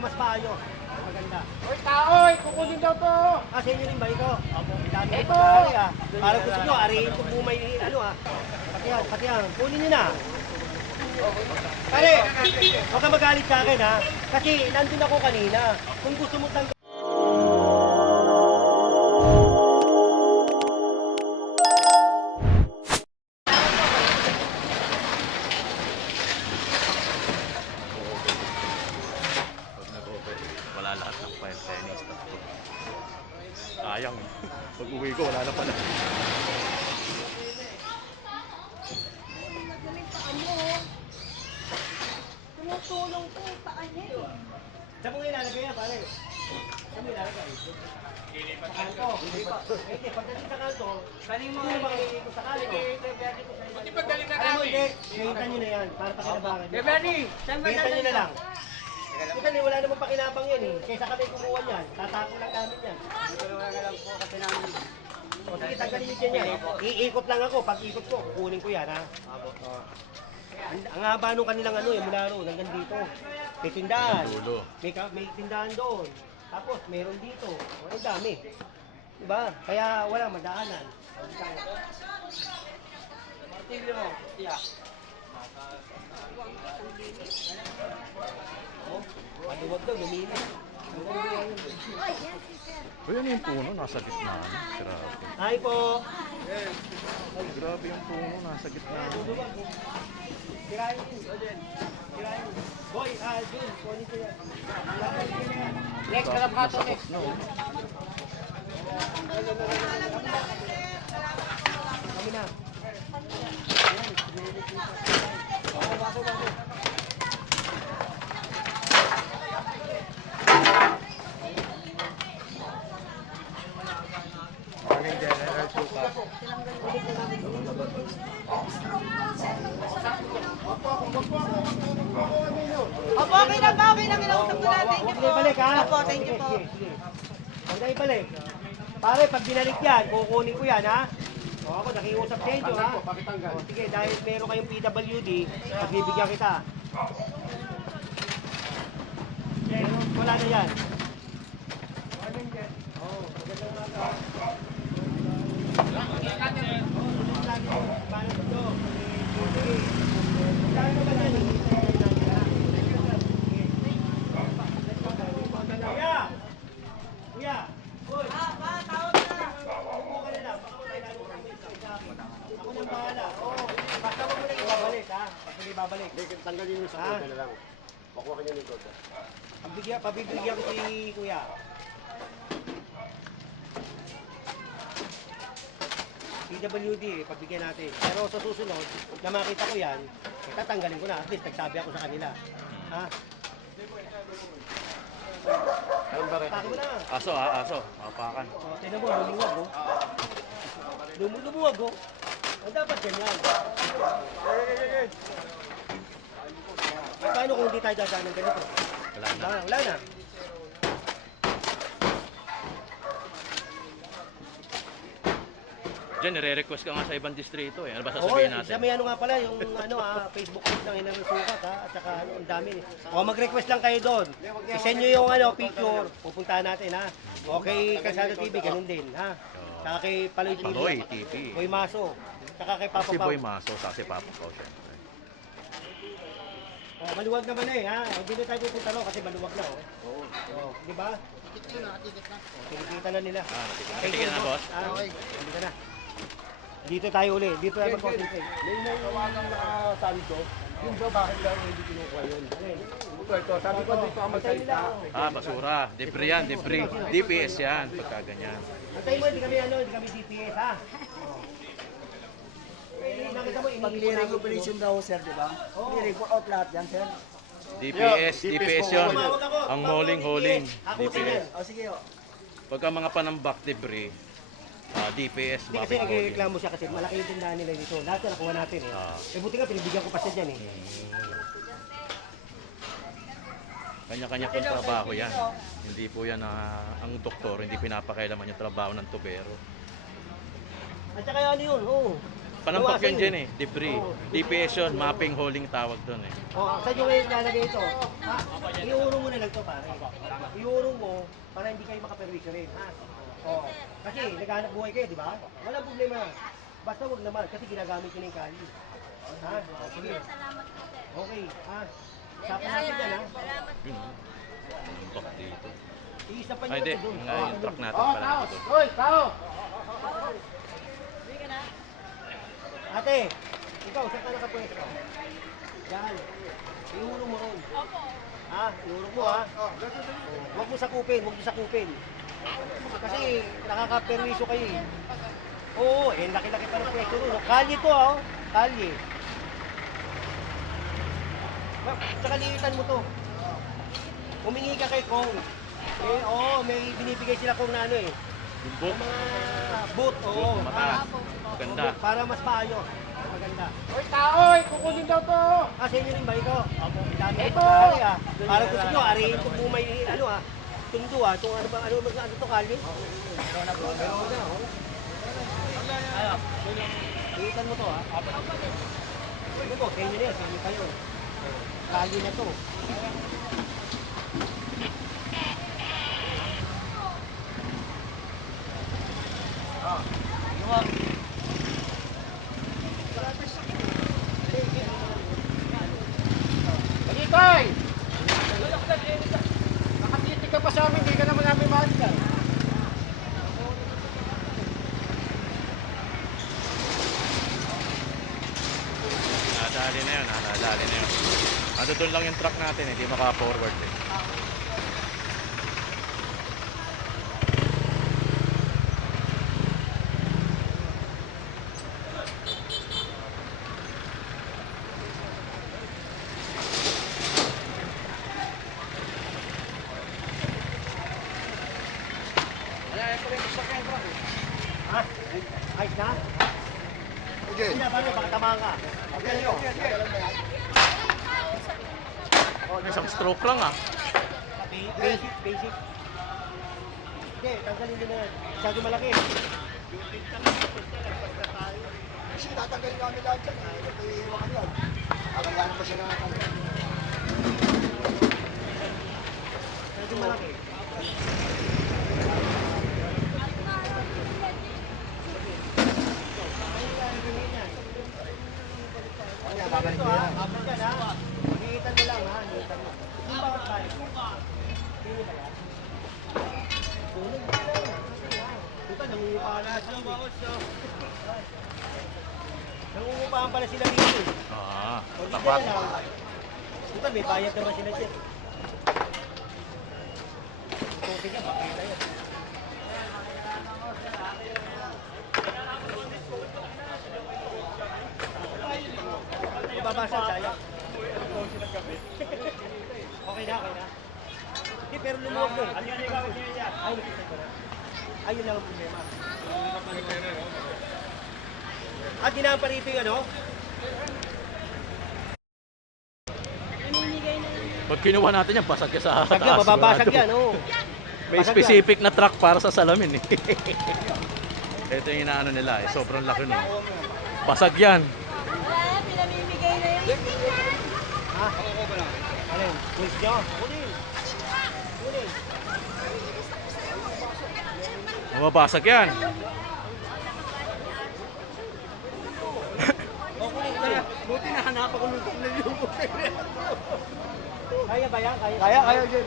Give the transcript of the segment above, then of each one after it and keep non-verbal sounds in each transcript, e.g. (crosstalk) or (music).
mas maayos. Maganda. Hoy, taoy! Kukunin daw to! Ah, sa inyo rin ba ito? Opo. Dami Ito! Pagkakali ah. Para gusto nyo, arihin ko po may ano ah. Pati yan, pati yan. Kunin nyo na. Pare, huwag ka magalit sa akin ha. Kasi nandun ako kanina. Kung gusto mo tanggalin Hindi, pagdating sa kanto, kanin mo yung mga iikot sa kanto. Hindi ba galing na Alam mo, hindi. Nyo na yan, para pakinabangan nyo. Bernie, saan ba nyo na lang. Kita niyo, wala namang pakinabang yan eh. Kaysa kami kumuha yan, tatako lang namin yan. O sige, tanggalin nyo dyan yan. Iikot lang ako. Pag ikot ko, kukunin ko yan ha. O. Ang, ang haba nung kanilang ano, yung mula roon, hanggang dito. May tindahan. Dulo. May, ka- may tindahan doon. Tapos, meron dito. O, ang dami. Diba? Kaya wala madaanan. Oh, maluwag daw, luminis. Ay, yan si Sir. Uy, ano yung puno? Nasa gitna. no? Grabe. Hi po. Ay, grabe yung puno. Nasa gitna. Luwag. Kirain. Kirain. Boy, ah, Jun, kunin ko yan. Next, Tapos next. na. oh. Kami na. Opo, okay na ba? Okay lang inausap ko na. Thank you Huwag po. na ibalik ha. Opo, thank you po. Sige, sige. Huwag na ibalik. Pare, pag binalik yan, kukunin ko yan ha. O ako, nakiusap sa inyo ha. O, sige, dahil meron kayong PWD, pagbibigyan kita. Meron, wala na yan. Oo, magandang umaga. Paano ito? Sige. Magkano ba yan? Kuya! Kuya! Hoy! Upo ka na lang. Baka magkailangan mo kami sa akin. Ako nang bahala. Oo. Basta mo na ibabalik, ha? Pag hindi babalik. Mo sa Ha? kota na lang. Pakuha ka niya ng. Pabigyan, pabibigyan ko si Kuya. PWD, eh, pabigyan natin. Pero sa susunod, na makita ko yan, eh, tatanggalin ko na. At least, nagsabi ako sa kanila. Ha? Ayun ba rin? Mo na. Aso ah, aso. Mapakan. O, tinan mo, lumuwag, oh. Lum lumuwag, oh. Ang dapat ganyan. Eh, paano kung hindi tayo dadaan ng ganito? Wala na. Wala, wala na. Diyan, nire-request ka nga sa ibang distrito eh. Ano ba sasabihin sa natin? may ano nga pala, yung ano ah, Facebook page ng Inang Sukat ha, at saka ano, ang dami. O mag-request lang kayo doon. I-send nyo yung ano, picture, pupuntahan natin ha. Okay, Kasada TV, ganun din ha. Saka kay Paloy TV. Paloy TV. Boy Maso. Saka kay Papa Si. Boy Maso, sa si Papa Pao. Oh, maluwag naman eh ha. Hindi na tayo pupunta no, kasi maluwag na oh. Oo. Oh, di ba? Oh, Kinikita na nila. Ah, natigil na boss. Ah, okay. Dito na. Dito tayo uli. Dito tayo mag-concentrate. May nawagang uh, sabi ko, yun daw bakit daw hindi kinukuha yun? Ito, ito, sabi ko dito ang magsalita. Ah, basura. Debris yan, debris. DPS yan, pagka ganyan. Antayin mo, hindi kami ano, hindi kami DPS ha. Oh. Pag-clearing namin operation daw, sir, di ba? Clearing for out lahat yan, sir. DPS, DPS yun. Ang tumawag moling ng holing. DPS. O, sige, o. Pagka mga panambak debris, ah, DPS, Hindi kasi moling holing. nagreklamo siya kasi malaki yung tindahan nila dito. Lahat na nakuha natin eh. Ah. Eh buti nga, pinibigyan ko pa siya dyan eh. Kanya-kanya pong trabaho yan. Hindi po yan na ang doktor, hindi pinapakailaman yung trabaho ng tubero. At saka ano yun, oo. Panampak yun dyan eh, debris. Oo. DPS yun, mapping hauling tawag doon eh. Oh, saan yung ngayon lalagay ito? Ha? Iurong mo na lang to pare. Iurong mo para hindi kayo makaperwisyo rin, ha? Oh. Kasi naghahanap buhay kayo, di ba? Walang problema. Basta wag naman kasi ginagamit na yung kali. Ha? Oh, sige. Okay, ha? Sabi natin yan, ha? Yun oh. Panampak dito. Iisa pa Ay, nyo hindi. ito doon. Yung, truck natin Oh, pala. tao. Hoy, tao. Ate, ikaw, saan ka nakapwesto? Yan. Iurong mo ron. Opo. Ha? Iurong mo, ha? Huwag mo sakupin, huwag mo sakupin. Kasi nakaka-permiso kayo eh. Oo, eh, laki-laki pa ng pwesto ron. Kalye to, ha? oh. Kalye. Tsaka liitan mo to. Humingi ka kay Kong. Eh, oo, may binibigay sila kong na ano eh. Yung Yung mga boot, oo. mataas. Maganda. Para mas maayos. Maganda. Hoy, tao. Hoy, kukunin daw to. Kasi yun yung ba ito? Opo. Dami Ito! ito. Ah. Para gusto nyo, arihin ito po may ano ah. Tundo ah. Itong ano ba, ano ba, ano to kali? Meron na po. Meron na. oh. Ayaw. Iitan mo to ah. Ano po, sa inyo na yan. Kayo. Kali na to. Balikoy. Nakatitig ka pa sa amin, hindi ka naman namin mahal ka. Nadali na yun, ha? Nadali na yun. Ano doon lang yung truck natin, hindi maka-forward eh. Ha? Ayos na? Okay. Hindi? Baka tamaan ka. Okay, okay, okay. Isang stroke lang ah. Basic, basic. Hindi, tanggalin nyo na yan. Masyado malaki. Kasi tatanggalin namin lahat yan. eh. Ito yung iiwakan yan. Kakayaan pa siya nakatanggal. Masyado malaki. Kaya babalik Ito mo ha, yan. habang yan ha. Hihitan mo lang ha, hihitan mo. Hindi ba kaya? Sino ba yan? Tulog ka lang. Ito, nangungupahan na sila. Nangungupahan pala sila dito. eh. Ah, O, di tapat. na lang. Ito, may bayad naman sila dyan. Ito, sige, pakita yan. Ibabasa, sayang. Okay na, okay na. Hindi, pero lumuwag mo. Yung gawin niya dyan? Ay, nakita ko na. Ayun lang ang problema. At dinaan pa yung ano? Pag kinuha natin yan, basag ka sa Basag yan, taas, mababasag sigurado. yan, oo. May Basag specific na truck para sa salamin eh. (laughs) Ito yung inaano nila eh, sobrang laki nun. Basag yan. Wala, pinamimigay na yun. Ha? Alin? Quiz nyo? Kunin. Kunin. Mababasag yan. O, kunin, kunin. Buti na hanap ako nung tunnel yung Kaya ba yan? Kaya, Kaya, kaya dyan.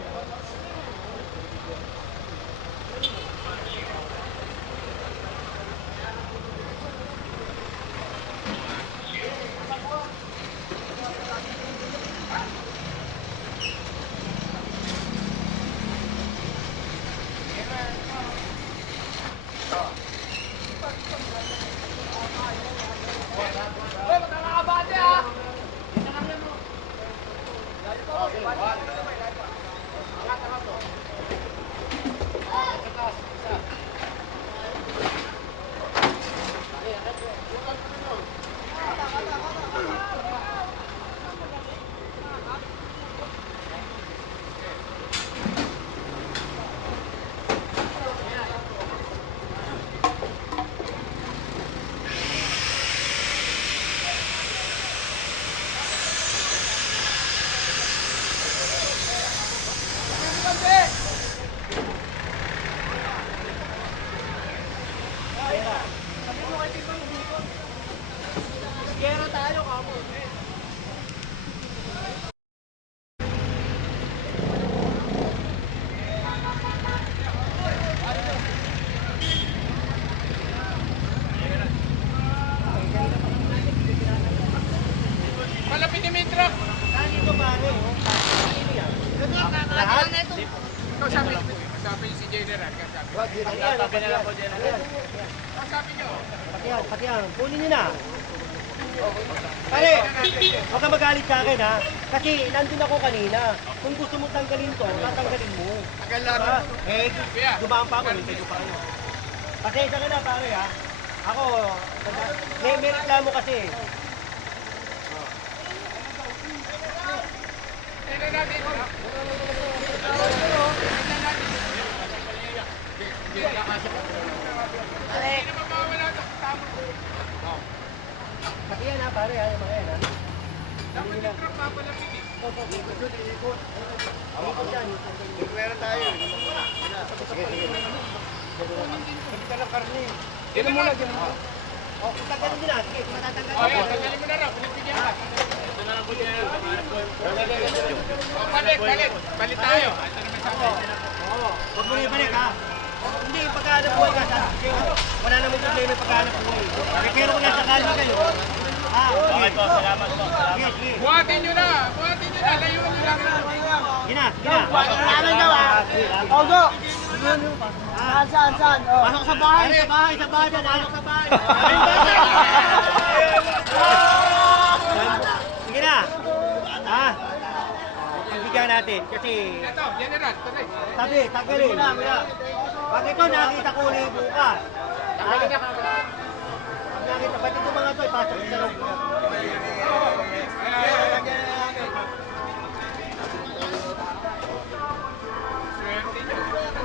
Magalit sa akin ha. Kasi nandun ako kanina. Kung gusto mo tanggalin to, tatanggalin mo. Tagal Diba? Eh, dumaan pa ako, hintay ko pa kayo. Pasensya ka na pare ha. Ako, may, may reklamo kasi. Hindi. Tama. pati yan ha pare ha, yung mga yan ha. Dapat yung truck papalapit eh. Ikot yan. Meron tayo. Dito muna, dito muna. O, kung tanggalin nyo na, sige, kung matatanggalin Oh, nyo. yan. Tanggalin mo na raw. Pinagbigyan ka. Oh, Palit, palit. Palit tayo. Ito naman sabi. Oo, huwag mo na ibalik ha. Hindi, pagkahanap buhay ka, ko wala namang problema pagkahanap buhay. Eh, Pero kung nasa kalma kayo, okay. po, salamat po. Buhatin nyo na. Buhatin nyo na. Layuan nyo lang. Sige na, sige na. Salamat daw ah. Ogo! Ah, Saan, saan? Oh. Pasok sa bahay, sa bahay, sa bahay, pasok sa bahay. (laughs) Sige na. Ah, bigyan natin kasi Ito, General. Sabi, tagalin. Pag ito nakita ko ulit bukas. Tanggalin na ka. Pati ito mga to, ipasok sa loob.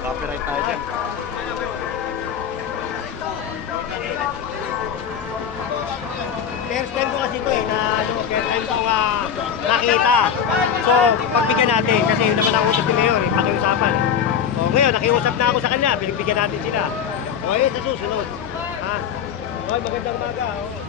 Copyright tayo dyan. First time ko kasi ito eh, na ano, first time ko uh, nakita. So, pagbigyan natin, kasi yun naman ang utos ni Mayor, eh, pakiusapan. So, ngayon, nakiusap na ako sa kanya, binibigyan natin sila. O, eh, sa susunod. Ha? Okay, magandang umaga. oh.